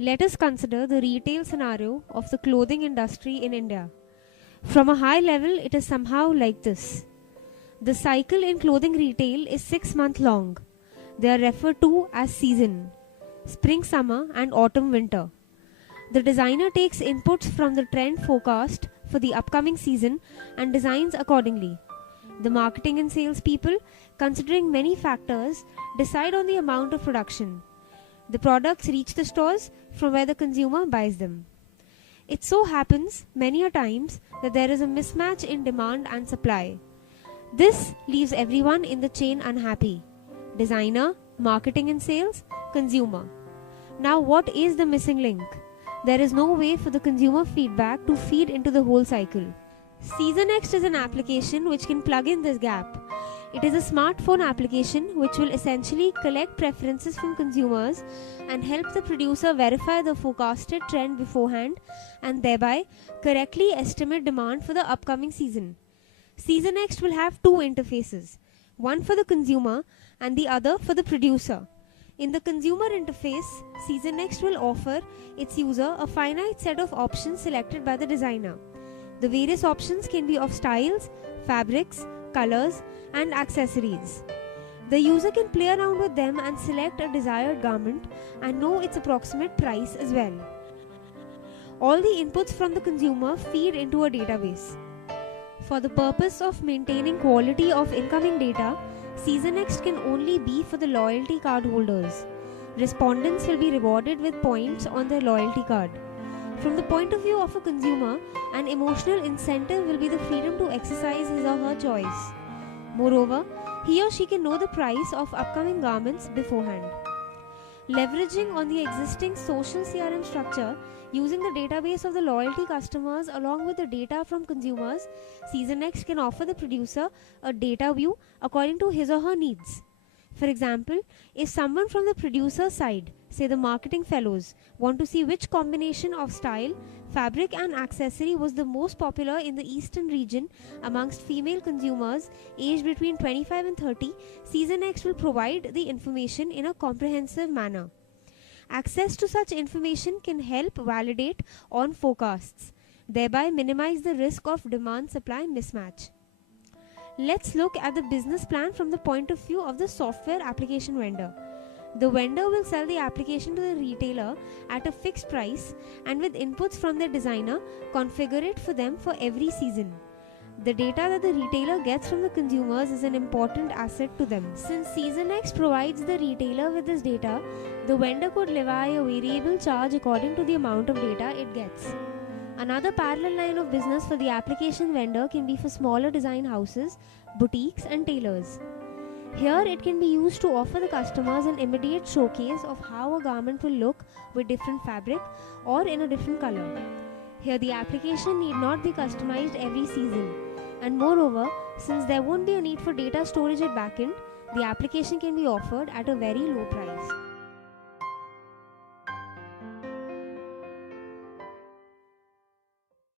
Let us consider the retail scenario of the clothing industry in India. From a high level, it is somehow like this. The cycle in clothing retail is 6 months long. They are referred to as season: spring, summer, and autumn, winter. The designer takes inputs from the trend forecast for the upcoming season and designs accordingly. The marketing and sales people, considering many factors, decide on the amount of production. The products reach the stores from where the consumer buys them. It so happens many a times that there is a mismatch in demand and supply. This leaves everyone in the chain unhappy: designer, marketing and sales, consumer. Now, what is the missing link? There is no way for the consumer feedback to feed into the whole cycle. SeasonNext is an application which can plug in this gap. It is a smartphone application which will essentially collect preferences from consumers and help the producer verify the forecasted trend beforehand and thereby correctly estimate demand for the upcoming season. SeasonNext will have two interfaces, one for the consumer and the other for the producer. In the consumer interface, SeasonNext will offer its user a finite set of options selected by the designer. The various options can be of styles, fabrics, colors, and accessories. The user can play around with them and select a desired garment and know its approximate price as well. All the inputs from the consumer feed into a database. For the purpose of maintaining quality of incoming data, SeasonNext can only be for the loyalty card holders. Respondents will be rewarded with points on their loyalty card. From the point of view of a consumer, an emotional incentive will be the freedom to exercise his or her choice. Moreover, he or she can know the price of upcoming garments beforehand. Leveraging on the existing social CRM structure, using the database of the loyalty customers along with the data from consumers, SeasonNext can offer the producer a data view according to his or her needs. For example, if someone from the producer side, say the marketing fellows, want to see which combination of style, fabric and accessory was the most popular in the eastern region amongst female consumers aged between 25 and 30, SeasonNext will provide the information in a comprehensive manner. Access to such information can help validate on forecasts, thereby minimize the risk of demand-supply mismatch. Let's look at the business plan from the point of view of the software application vendor. The vendor will sell the application to the retailer at a fixed price and with inputs from their designer, configure it for them for every season. The data that the retailer gets from the consumers is an important asset to them. Since SeasonNext provides the retailer with this data, the vendor could levy a variable charge according to the amount of data it gets. Another parallel line of business for the application vendor can be for smaller design houses, boutiques and tailors. Here it can be used to offer the customers an immediate showcase of how a garment will look with different fabric or in a different color. Here the application need not be customized every season. And moreover, since there won't be a need for data storage at backend, the application can be offered at a very low price.